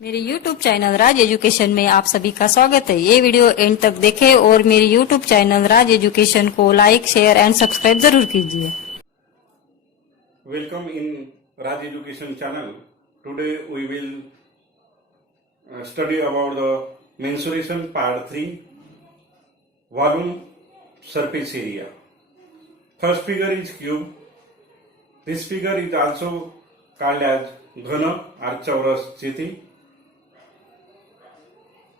मेरे YouTube channel राज education में आप सभी का स्वागत है। ये वीडियो एंड तक देखें और मेरे YouTube चैनल राज एजुकेशन को लाइक, शेयर एंड सब्सक्राइब जरूर कीजिए। Welcome in Raj Education channel. Today we will study about the mensuration part 3, volume, surface area. First figure is cube. This figure is also called as घन और चौरस स्थिति।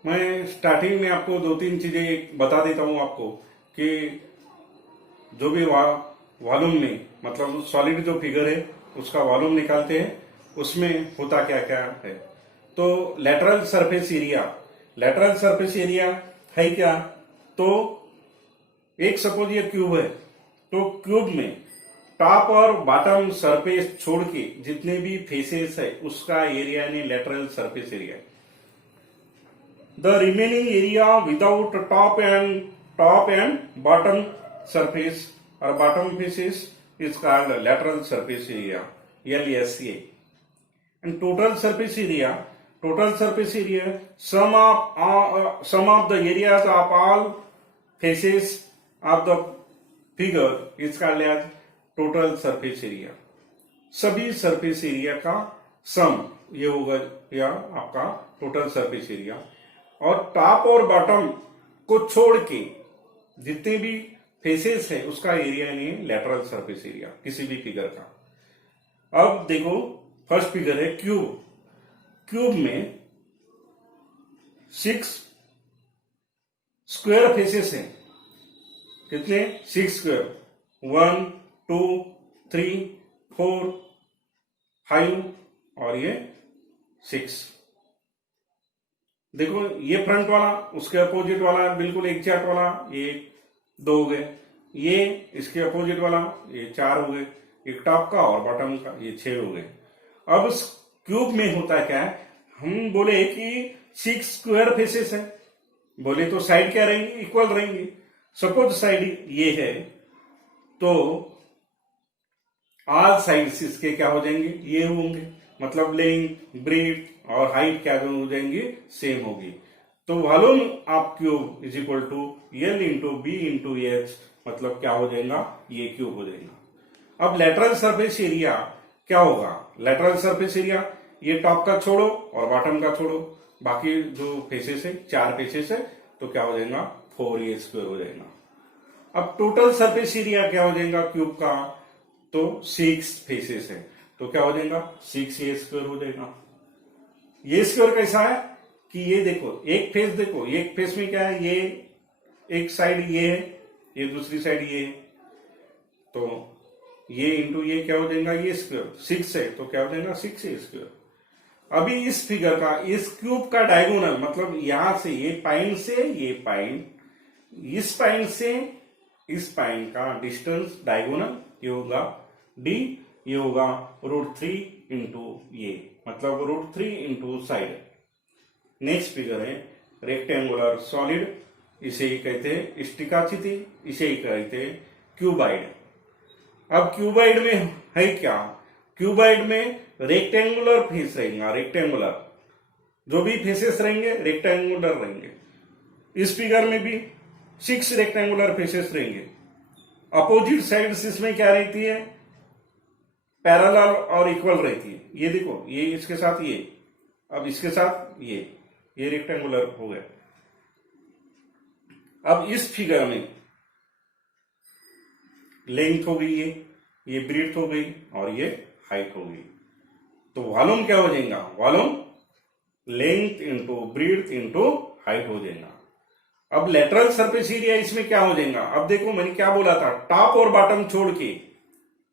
मैं starting में आपको दो तीन चीजें बता देता हूं आपको कि जो भी वॉल्यूम में मतलब सॉलिड जो फिगर है उसका वॉल्यूम निकालते हैं उसमें होता क्या क्या है। तो लेटरल सरफेस एरिया है क्या, तो एक सपोज ये क्यूब है तो क्यूब में टॉप और बॉटम सरफेस छोड़ के जितने भी फेसेस है उसका एरिया यानी lateral surface area. The remaining area without top and bottom surface or bottom faces is called lateral surface area, LSA. And total surface area, sum of the areas of all faces of the figure is called as total surface area. सभी surface area का सम ये होगा या आपका total surface area, और top और bottom को छोड़ के जितने भी फेसेस है उसका एरिया यानी लेटरल सरफेस एरिया किसी भी फिगर का। अब देखो फर्स्ट फिगर है क्यूब में 6 स्क्वायर फेसेस हैं। कितने? 6 स्क्वायर, 1 2 3 4 5 और ये 6। देखो ये फ्रंट वाला, उसके अपोजिट वाला बिल्कुल एग्जैक्ट वाला ये 2 हो गए, ये इसके अपोजिट वाला ये 4 हो गए, एक टॉप का और बॉटम का ये 6 हो गए। अब इस क्यूब में होता क्या है, हम बोले कि 6 स्क्वायर फेसेस है, बोले तो साइड क्या रहेंगी? इक्वल रहेंगी। सपोज साइड ये है तो ऑल साइड्स इसके क्या हो जाएंगे? ये होंगे, मतलब लेंथ, ब्रेथ और हाइट क्या हो जाएंगी? सेम होगी। तो volume of cube is equal to L into B into H, मतलब क्या हो जाएगा? ये क्यूब हो जाएगा। अब लेटरल सरफेस एरिया क्या होगा? लेटरल सरफेस एरिया ये टॉप का छोड़ो और बॉटम का छोड़ो, बाकी जो फेसेस है 4 फेसेस है तो क्या हो जाएगा? 4a स्क्वायर हो जाएगा। अब टोटल सरफेस एरिया क्या हो जाएगा क्यूब का? तो 6 फेसेस है तो क्या हो जाएगा? 6a स्क्वायर हो जाएगा। ये स्क्वायर कैसा है कि ये देखो एक फेस, देखो एक फेस में क्या है, ये एक साइड ये है, ये दूसरी साइड ये है, तो ये इंटू ये क्या हो जाएगा? ये स्क्वायर 6 है तो क्या हो जाएगा? 6a square. अभी इस फिगर का, इस क्यूब का डायगोनल मतलब यहां से ये पॉइंट से ये पॉइंट, इस पॉइंट से इस पॉइंट का डिस्टेंस डायगोनल ये होगा d, ये होगा √3 इंटू ये, मतलब √3 इंटू साइड। नेक्स्ट फिगर है रेक्टेंगुलर सॉलिड, इसे ही कहते हैं स्टिकाचिति, इसे ही कहते हैं क्यूबाइड। अब क्यूबाइड में है क्या? क्यूबाइड में रेक्टेंगुलर फेस रहेगा, रेक्टेंगुलर जो भी फेसेस रहेंगे रेक्टेंगुलर रहेंगे। इस फिगर में भी 6 रेक्टेंगुलर फेसेस रहेंगे। अपोजिट साइड्स इसमें क्या रहती है? पैरेलल और इक्वल रहती है। ये देखो ये इसके साथ ये, अब इसके साथ ये रेक्टेंगुलर हो गया। अब इस फिगर में लेंथ हो गई, ये ब्रीथ हो गई और ये हाइट हो गई। तो वॉल्यूम क्या हो जाएगा? Volume length into breadth into height हो जाएगा। अब लेटरल सरफेस एरिया इसमें क्या हो जाएगा? अब देखो मैंने क्या बोला था, टॉप और बॉटम छोड़ के,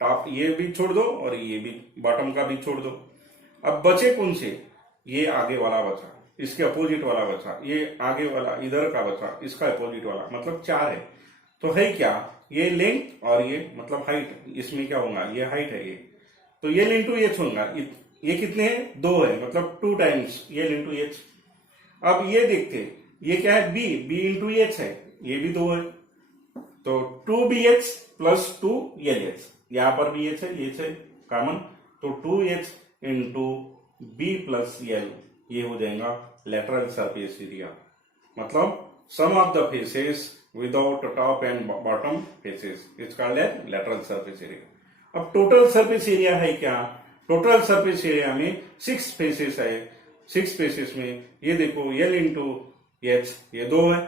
टॉप ये भी छोड़ दो और ये भी बॉटम का भी छोड़ दो। अब बचे कौन से? ये आगे वाला बचा, इसके अपोजिट वाला बचा, ये आगे वाला इधर का बचा, इसका अपोजिट वाला, मतलब 4 है। तो है क्या? ये लेंथ और ये मतलब हाइट, इसमें क्या होगा? ये हाइट है ये, तो ये इंटू एच होगा। ये कितने हैं? 2 है, मतलब 2 टाइम्स ये इंटू एच। अब ये देखते ये क्या है? बी इंटू एच है, ये भी 2 है, तो 2bh प्लस 2lh, यहां पर भी एच है, एच है कॉमन, तो 2h into B plus L ये हो जाएगा लेटरल सरफेस एरिया, मतलब sum of the faces without top and bottom faces it's called as lateral surface area. अब टोटल सरफेस एरिया है क्या? टोटल सरफेस एरिया में 6 फेसेस है। 6 फेसेस में ये देखो L इंटू एच, ये 2 है,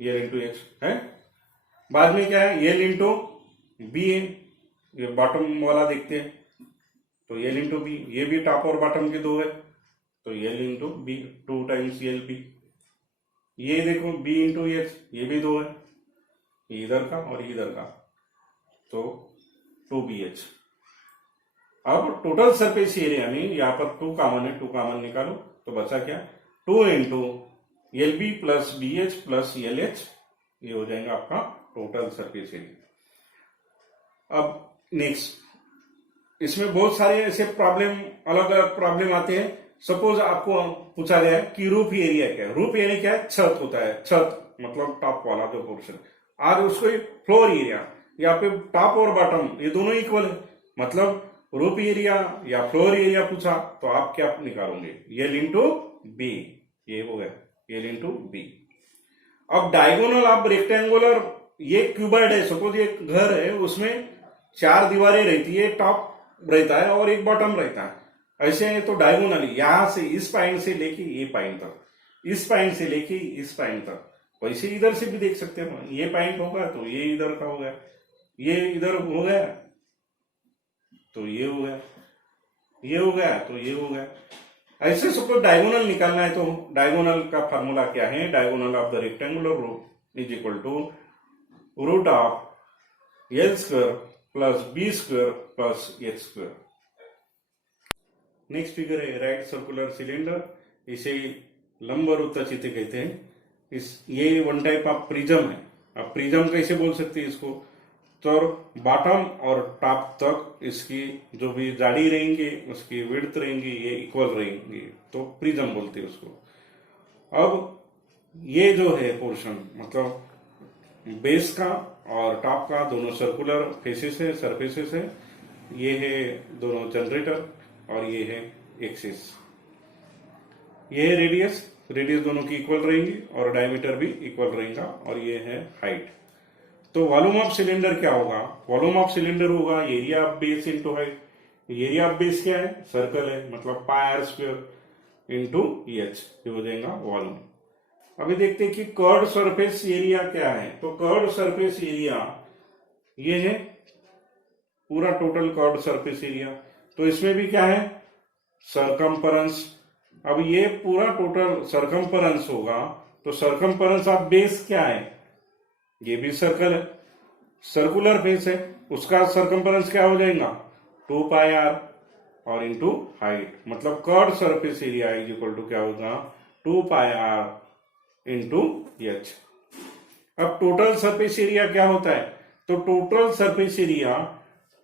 L इंटू एच है। बाद में क्या है? L इंटू बी है, ये बॉटम वाला देखते हैं तो L इंटू बी, ये भी टॉप और बॉटम के 2 है तो L into B, 2 times L B. ये देखो B इंटू एच, ये भी 2 है, ये इधर का और इधर का, तो 2BH। अब टोटल सरफेस एरिया में यहाँ पर 2 कॉमन है, 2 कॉमन निकालो तो बचा क्या? 2 into LB plus BH plus LH, ये हो जाएगा आपका टोटल सरफेस एरिया। अब नेक्स्ट, इसमें बहुत सारे ऐसे प्रॉब्लम, अलग अलग प्रॉब्लम आते हैं। सपोज आपको पूछा गया है कि रूफ एरिया क्या है। रूफ एरिया क्या है? छत होता है, छत मतलब टॉप वाला जो पोर्शन, और उसको फ्लोर एरिया, यहाँ पे टॉप और बॉटम ये दोनों इक्वल है, मतलब रूफ एरिया या फ्लोर एरिया पूछा तो आप क्या निकालोगे? L इंटू बी, ये हो गया L इंटू बी। अब डायगोनल ऑफ रेक्टेंगुलर, ये क्यूबॉइड है, सपोज ये घर है, उसमें 4 दीवारें रहती है, टॉप रहता है और एक बॉटम रहता है, ऐसे है तो डायगोनली यहां से इस पॉइंट से लेके ये पॉइंट तक, इस पॉइंट से लेके इस पॉइंट तक, वैसे इधर से भी देख सकते हैं। ये पॉइंट होगा तो ये इधर का हो गया, ये इधर हो गया तो ये हो गया, ये हो गया तो ये हो गया। ऐसे सपोज डायगोनल निकालना है तो डायगोनल का फार्मूला क्या है? Diagonal of the rectangular root is equal to root of L square plus B square plus H square. Next figure है राइट सर्कुलर सिलेंडर, इसे लंब वृत्तचित्र कहते हैं। ये वन टाइप ऑफ प्रिज्म है। अब प्रिज्म कैसे बोल सकते हैं इसको? तो बॉटम और टॉप तक इसकी जो भी जाड़ी रहेंगे, उसकी विड्थ रहेंगी, ये इक्वल रहेंगी तो प्रिज्म बोलते हैं उसको। अब ये जो है पोर्शन, मतलब बेस का और टॉप का दोनों सर्कुलर फेसेस है, सरफेसेस है, ये है दोनों जनरेटर और ये है एक्सिस, ये है रेडियस, रेडियस दोनों की इक्वल रहेंगी और डायमीटर भी इक्वल रहेगा, और ये है हाइट। तो वॉल्यूम ऑफ सिलेंडर क्या होगा? वॉल्यूम ऑफ सिलेंडर होगा area of base into height. Area of base क्या है? सर्कल है, मतलब pi R square into H, ये हो जाएगा वॉल्यूम। अभी देखते हैं कि कर्व्ड सरफेस एरिया क्या है। तो कर्व्ड सरफेस एरिया ये है पूरा टोटल कर्व्ड सरफेस एरिया। तो इसमें भी क्या है? सरकमफरेंस। अब ये पूरा टोटल सरकमफरेंस होगा, तो सरकमफरेंस ऑफ बेस क्या है? ये भी सर्कल है, सर्कुलर फेस है, उसका सरकमफरेंस क्या हो जाएगा? 2 पाई आर और इंटू हाइट, मतलब curved surface area is equal to क्या होगा? 2 पाई आर इंटू एच। अब टोटल सरफेस एरिया क्या होता है? तो total surface area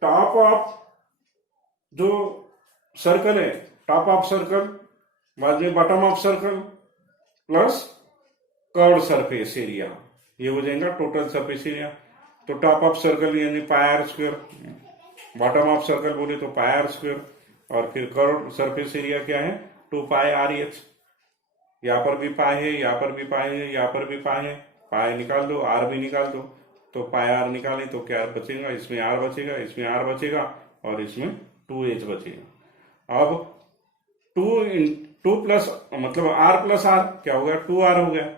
top of जो सर्कल है, टॉप ऑफ सर्कल बाद में bottom of circle plus curved surface area, ये हो जाएगा टोटल सरफेस एरिया। तो टॉप ऑफ सर्कल यानी pi R square, bottom of circle बोले तो पाई आर स्क्वायर, और फिर कर्व्ड सरफेस एरिया क्या है? 2 पाई आर एच। यहाँ पर भी पाई है, यहाँ पर भी पाई है, यहाँ पर भी पाई है, पाई निकाल दो, आर भी निकाल दो, तो पाई आर निकालें तो क्या बचेगा? इसमें आर बचेगा, इसमें आर बचेगा और इसमें 2H बचेगा। अब 2 प्लस मतलब आर प्लस आर क्या हो गया? 2R हो गया।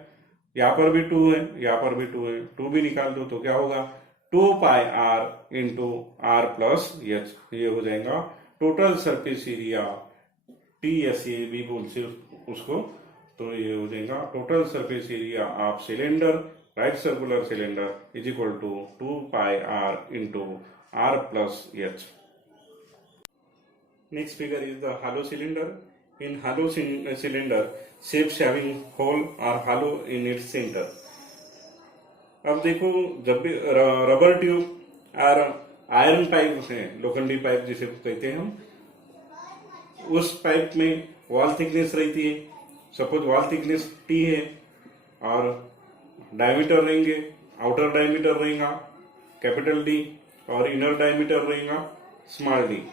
यहाँ पर भी 2 है, यहाँ पर भी 2 है, 2 भी निकाल दो तो क्या होगा? 2 pi R into R plus H, ये हो जाएगा टोटल सरफेस एरिया, TSA भी बोलते उसको। तो ये हो जाएगा total surface area of cylinder, right circular cylinder is equal to 2 pi R into R plus H. Next figure is the hollow cylinder. In hollow cylinder, shapes having hole or hollow in its center. अब देखो, जब भी rubber tube और iron pipe है, लोखंडी pipe जिसे कहते हैं हम, उस पाइप में वॉल थिकनेस रहती है। सपोज वॉल थिकनेस T है और डायमीटर रहेंगे, आउटर डायमीटर रहेगा कैपिटल D और इनर डायमीटर रहेगा स्मॉल d।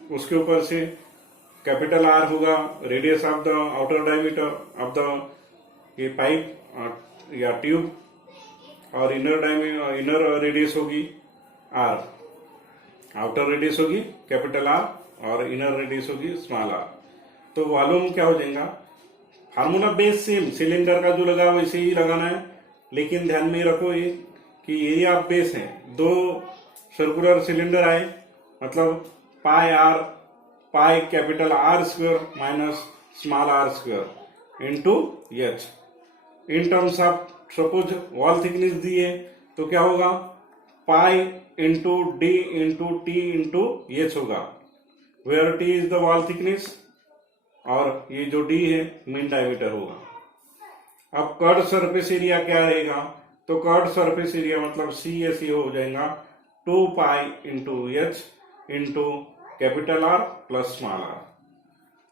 उसके ऊपर से कैपिटल आर होगा radius of the outer diameter of the ये पाइप या ट्यूब, और इनर रेडियस होगी आर, आउटर रेडियस होगी कैपिटल आर और इनर रेडियस होगी स्मॉल आर। तो वॉल्यूम क्या हो जाएगा, फार्मूला बेस सेम, सिलेंडर का जो लगा वैसे ही लगाना है, लेकिन ध्यान में रखो ये कि एरिया ऑफ बेस है, दो सर्कुलर सिलेंडर आए, मतलब pi R, pi capital R square minus small R square into H. In terms of suppose wall thickness दी है तो क्या होगा, pi into D into T into H होगा, where T is the wall thickness और ये जो D है मेन डायमीटर होगा। अब कर्ड सरफेस एरिया क्या रहेगा, तो कर्ड सरफेस एरिया मतलब सी एस हो जाएगा 2 pi into H into capital R plus small R.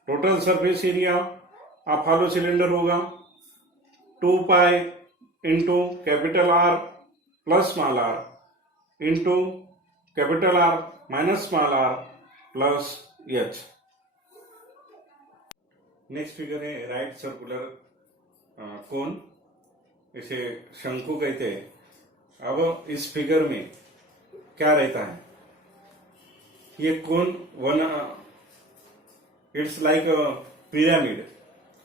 Total surface area of hollow cylinder होगा 2 pi into capital R plus small R into capital R minus small R plus H. Next figure है right circular cone, इसे शंकु कहते हैं। अब इस figure में क्या रहता है, ये कोन इट्स लाइक पिरामिड।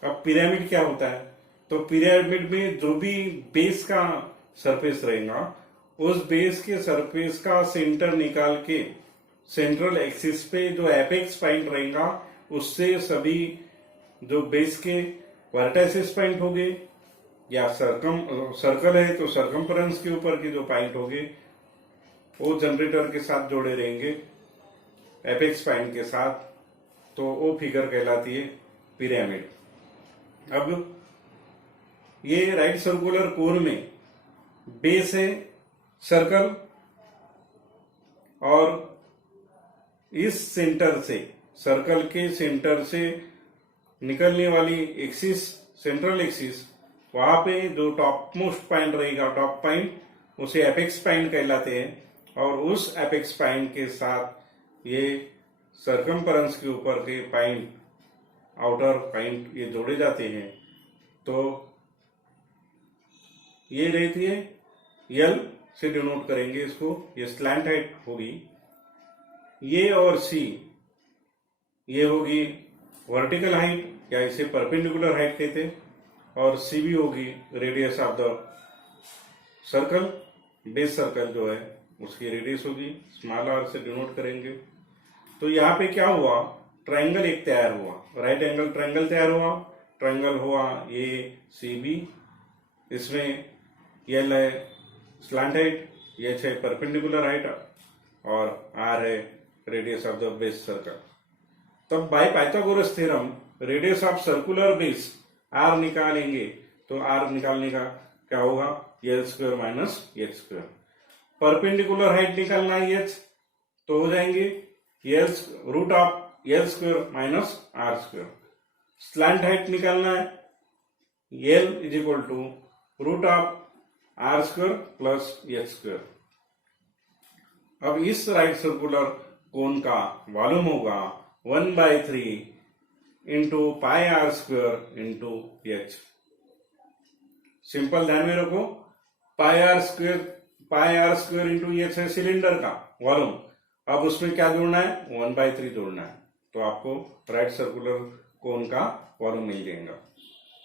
अब पिरामिड क्या होता है, तो पिरामिड में जो भी बेस का सरफेस रहेगा उस बेस के सरफेस का सेंटर निकाल के सेंट्रल एक्सिस पे जो एपेक्स पॉइंट रहेगा उससे सभी जो बेस के वर्टाइसिस पॉइंट होंगे या सर्कल है तो सर्कम्फरेंस के ऊपर के जो पॉइंट होंगे वो जनरेटर के साथ जोड़े रहेंगे एपेक्स पॉइंट के साथ, तो वो फिगर कहलाती है पिरामिड। अब ये राइट सर्कुलर कोन में बेस है सर्कल और इस सेंटर से, सर्कल के सेंटर से निकलने वाली एक्सिस, सेंट्रल एक्सिस, वहां पे जो टॉप मोस्ट पॉइंट रहेगा, टॉप पॉइंट, उसे एपेक्स पॉइंट कहलाते हैं और उस एपेक्स पॉइंट के साथ ये सर्कम्फरेंस के ऊपर के पॉइंट, आउटर पॉइंट ये जोड़े जाते हैं। तो ये रहती है यल से डिनोट करेंगे इसको, ये स्लैंट हाइट होगी, ये और सी ये होगी वर्टिकल हाइट या इसे परपेंडिकुलर हाइट कहते हैं, और सी भी होगी radius of the circle, base circle जो है उसकी रेडियस होगी, स्मॉल आर से डिनोट करेंगे। तो यहाँ पे क्या हुआ, ट्रायंगल एक तैयार हुआ, राइट एंगल ट्रायंगल तैयार हुआ, ट्रायंगल हुआ ए सी बी, इसमें यल है स्लैंट हाइट, एच है परपेंडिकुलर हाइट और आर है radius of the base circle. तब by Pythagoras theorem radius of circular base R निकालेंगे, तो आर निकालने का क्या होगा, L square minus H square. Perpendicular height निकालना है एच, तो हो जाएंगे L root of L square minus R square. Slant height निकालना है, L is equal to root of R square plus H square. अब इस राइट सर्कुलर कोन का वॉल्यूम होगा 1/3 into pi R square into H. Simple ध्यान में रखो, pi R square into H है सिलेंडर का वॉल्यूम, अब उसमें क्या जोड़ना है, 1/3 जोड़ना है, तो आपको राइट सर्कुलर कोन का वॉल्यूम मिल जाएगा।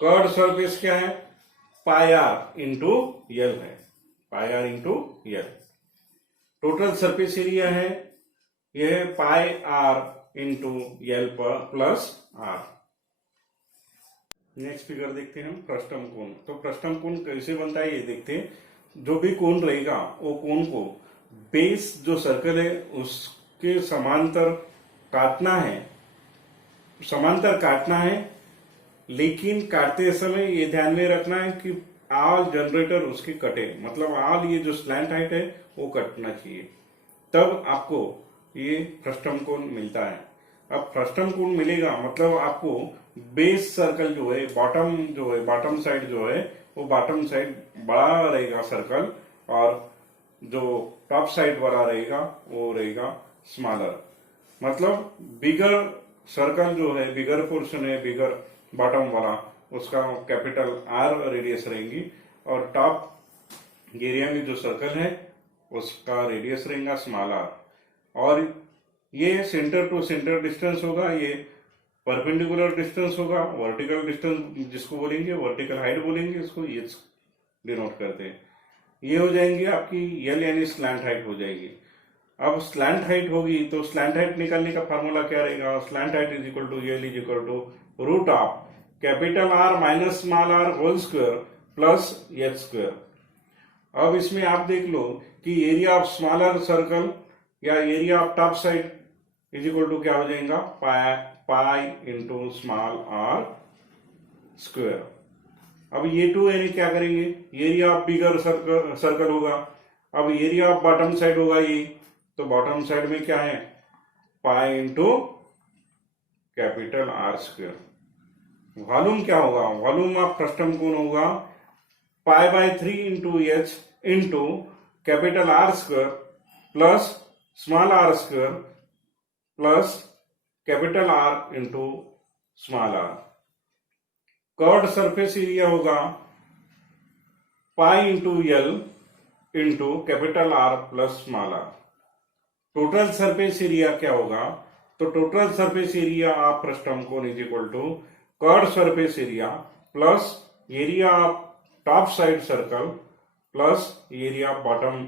कर्ड सरफेस क्या है, पाई आर इंटू यल है, pi R into L. Total surface area है यह पाई आर इंटू यल पर प्लस आर। नेक्स्ट फिगर देखते हैं हम, फ्रस्टम कोन। तो फ्रस्टम कोन कैसे बनता है ये देखते हैं। जो भी कोन रहेगा वो कोन को बेस जो सर्कल है उसके समांतर काटना है, लेकिन काटते समय ये ध्यान में रखना है कि आल जनरेटर उसकी कटे, मतलब आल ये जो स्लैंट हाइट है वो कटना चाहिए, तब आपको ये फ्रस्टम कोन मिलता है। अब फ्रस्टम कोन मिलेगा मतलब आपको बेस सर्कल जो है, बॉटम साइड जो है वो बॉटम साइड बड़ा रहेगा सर्कल, और जो टॉप साइड वाला रहेगा वो रहेगा स्मॉलर। मतलब बिगर सर्कल जो है बिगर पोर्शन है, बिगर बॉटम वाला, उसका कैपिटल आर रेडियस रहेंगी और टॉप एरिया में जो सर्कल है उसका रेडियस रहेगा स्मॉल आर। और ये सेंटर टू सेंटर डिस्टेंस होगा, ये परपेंडिकुलर डिस्टेंस होगा, वर्टिकल डिस्टेंस जिसको बोलेंगे, वर्टिकल हाइट बोलेंगे, इसको ये डिनोट करते हैं। ये हो जाएंगे आपकी यल यानी स्लैंट हाइट हो जाएगी। अब स्लैंट हाइट होगी तो स्लैंट हाइट निकालने का फार्मूला क्या रहेगा? Slant height is equal to L is equal to root of capital R minus small R whole square plus H square. अब इसमें आप देख लो कि एरिया ऑफ स्मॉलर सर्कल या area of top side is equal to क्या हो जाएगा? Pi into small R square. अब ये टू यानी क्या करेंगे? एरिया ऑफ बिगर सर्कल होगा। अब एरिया ऑफ बॉटम साइड होगा ये, तो बॉटम साइड में क्या है? Pi into capital R square. Volume क्या होगा? वॉल्यूम ऑफ फ्रस्टम कोन होगा pi by 3 into H into capital R square plus small R square plus capital R into small R. Curved surface area होगा pi into L into capital R plus small R. Total surface area क्या होगा? तो total surface area of frustum cone is equal to curved surface area plus area of top side circle plus area of bottom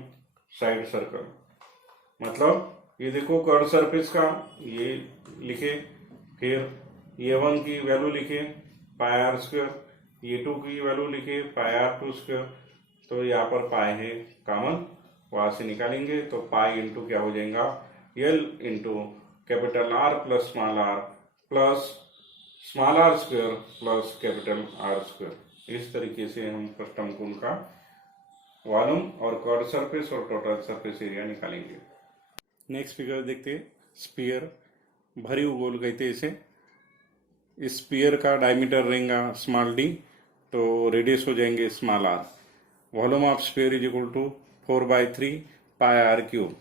side circle. मतलब ये देखो curved surface का ये लिखे, फिर A1 की वैल्यू लिखे पाई आर स्क्वायर, A2 की वैल्यू लिखे पाई आर टू स्क्वायर। तो यहाँ पर पाई है कॉमन, वहां से निकालेंगे तो पाई इंटू क्या हो जाएगा? L into capital R plus small R square plus capital R square. इस तरीके से हम फ्रस्टम कोन का वॉल्यूम और कर्व्ड सरफेस और टोटल सरफेस एरिया निकालेंगे। नेक्स्ट फिगर देखते हैं। स्पीयर, भरी हुई गोल कहते हैं इसे। इस स्पीयर का डायमीटर रहेगा स्मॉल डी, तो रेडियस हो जाएंगे small R. Volume of sphere is equal to 4/3 pi R cube.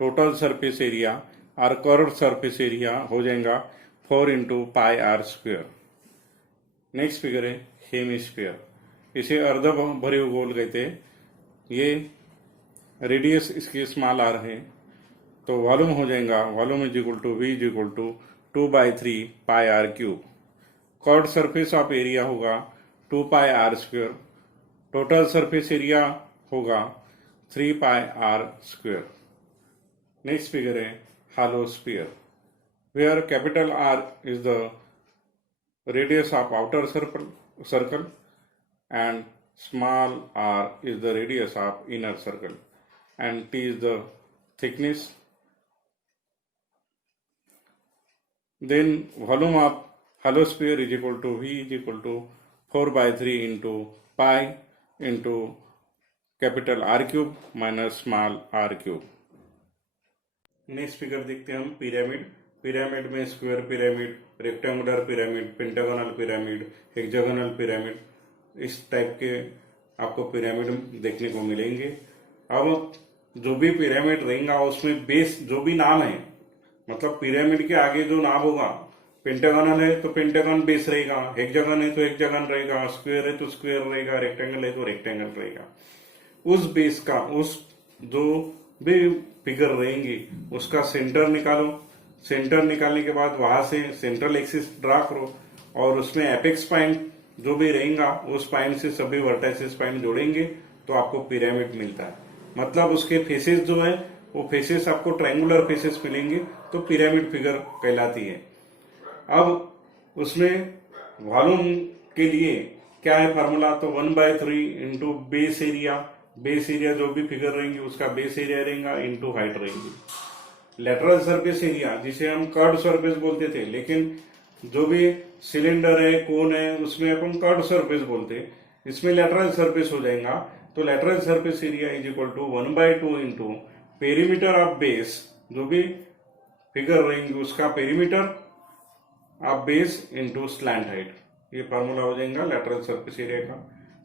Total surface area और कर्व्ड सरफेस एरिया हो जाएगा 4 into pi R square. Next figure है हेमिस्फीयर, इसे अर्ध भरे हुए गोल कहते हैं। ये रेडियस इसके स्मॉल आर है, तो वॉल्यूम हो जाएगा volume is equal to V is equal to 2/3 pi R cube. Curved surface of area होगा 2 पाई आर स्क्वायर। टोटल सरफेस एरिया होगा 3 pi R square. Next figure है hollow sphere, where capital R is the radius of outer circle and small r is the radius of inner circle and t is the thickness. Then volume of hollow sphere is equal to V is equal to 4/3 into pi into capital R cube minus small r cube. Next figure देखते हैं हम pyramid. Pyramid में square pyramid, rectangular pyramid, pentagonal pyramid, hexagonal pyramid, इस type के आपको pyramid देखने को मिलेंगे। अब जो भी पिरामिड रहेगा उसमें बेस जो भी नाम है, मतलब पिरामिड के आगे जो नाम होगा, पेंटागोनल है तो पेंटागन बेस रहेगा, हेक्सागन है तो हेक्सागन रहेगा, स्क्वायर है तो स्क्वायर रहेगा, रेक्टेंगल है तो रेक्टेंगल रहेगा। उस बेस का, उस जो भी फिगर रहेंगी उसका सेंटर निकालो। सेंटर निकालने के बाद वहां से सेंट्रल एक्सिस ड्रा करो और उसमें एपेक्स पॉइंट जो भी रहेगा उस पॉइंट से सभी वर्टाइसिस पॉइंट जोड़ेंगे तो आपको पिरामिड मिलता है। मतलब उसके फेसेस जो है वो फेसेस आपको ट्रायंगुलर फेसेस मिलेंगे तो पिरामिड फिगर कहलाती है। अब उसमें वॉल्यूम के लिए क्या है फार्मूला? तो 1/3 into base area. Base area जो भी फिगर रहेंगे उसका बेस एरिया रहेगा इंटू हाइट रहेगी। लेटरल सरफेस एरिया जिसे हम कर्व्ड सरफेस बोलते थे, लेकिन जो भी सिलेंडर है, कोन है, उसमें अपन कर्व्ड सरफेस बोलते हैं, इसमें लेटरल सरफेस हो जाएगा। तो lateral surface area is equal to 1/2 into perimeter of base, जो भी फिगर रहेंगे उसका perimeter of base into slant height. ये फार्मूला हो जाएगा लेटरल सरफेस एरिया का।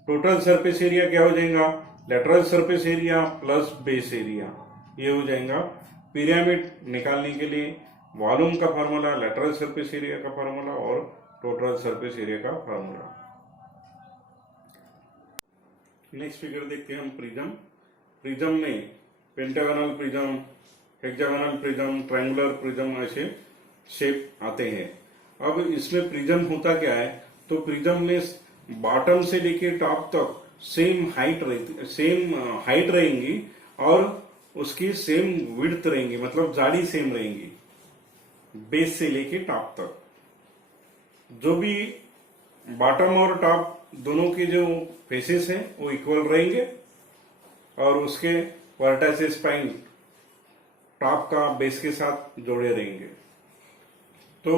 टोटल सरफेस एरिया क्या हो जाएगा? Lateral surface area plus base area. ये हो जाएगा। पिरामिड निकालने के लिए वॉल्यूम का फार्मूला, लेटरल सरफेस एरिया का फार्मूला और टोटल सरफेस एरिया का फार्मूला। नेक्स्ट फिगर देखते हैं हम प्रिज्म। प्रिज्म में pentagonal prism, hexagonal prism, triangular prism ऐसे शेप आते हैं। अब इसमें प्रिज्म होता क्या है, तो प्रिज्म में बॉटम से लेके टॉप तक सेम हाइट रहेंगी और उसकी सेम विड्थ रहेंगी, मतलब जाड़ी सेम रहेंगी बेस से लेके टॉप तक। जो भी बॉटम और टॉप दोनों के जो फेसेस हैं वो इक्वल रहेंगे और उसके वर्टाइसेस पॉइंट टॉप का बेस के साथ जोड़े रहेंगे। तो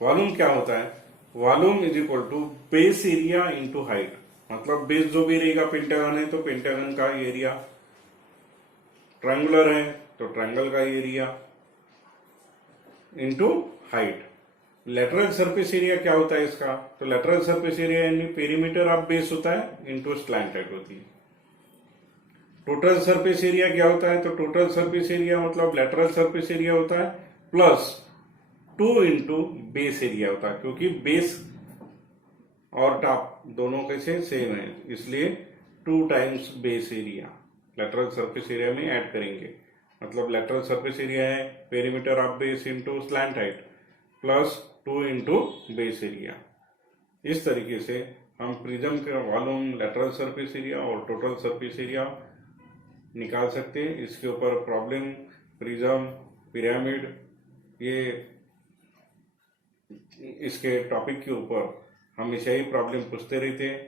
वॉल्यूम क्या होता है, volume is equal to base area into height. मतलब बेस जो भी रहेगा, पेंटागन है तो पेंटागन का एरिया, ट्रायंगुलर है तो ट्रायंगल का area into height. Lateral surface area क्या होता है इसका, तो लेटरल सरफेस एरिया यानी पेरीमीटर ऑफ बेस होता है इंटू स्लैंट हाइट होती है। टोटल सरफेस एरिया क्या होता है, तो टोटल सरफेस एरिया मतलब लेटरल सरफेस एरिया होता है प्लस 2 इंटू बेस एरिया होता है, क्योंकि बेस और टॉप दोनों कैसे सेम है, इसलिए 2 times base area lateral surface area में ऐड करेंगे। मतलब लेटरल सरफेस एरिया है perimeter of base into slant height plus 2 into base area. इस तरीके से हम प्रिज्म का वॉल्यूम, लेटरल सरफेस एरिया और टोटल सरफेस एरिया निकाल सकते हैं। इसके ऊपर प्रॉब्लम, प्रिज्म, पिरामिड, ये इसके टॉपिक के ऊपर हमेशा ही प्रॉब्लम पूछते रहते हैं।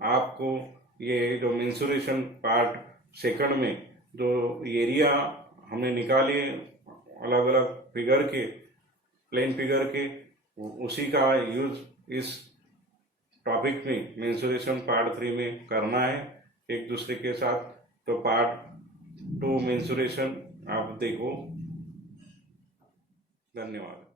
आपको ये जो मेंसुरेशन पार्ट सेकंड में जो एरिया हमने निकाले अलग अलग फिगर के, प्लेन फिगर के, उसी का यूज इस टॉपिक में मेंसुरेशन पार्ट 3 में करना है एक दूसरे के साथ। तो पार्ट 2 मेंसुरेशन आप देखो। धन्यवाद।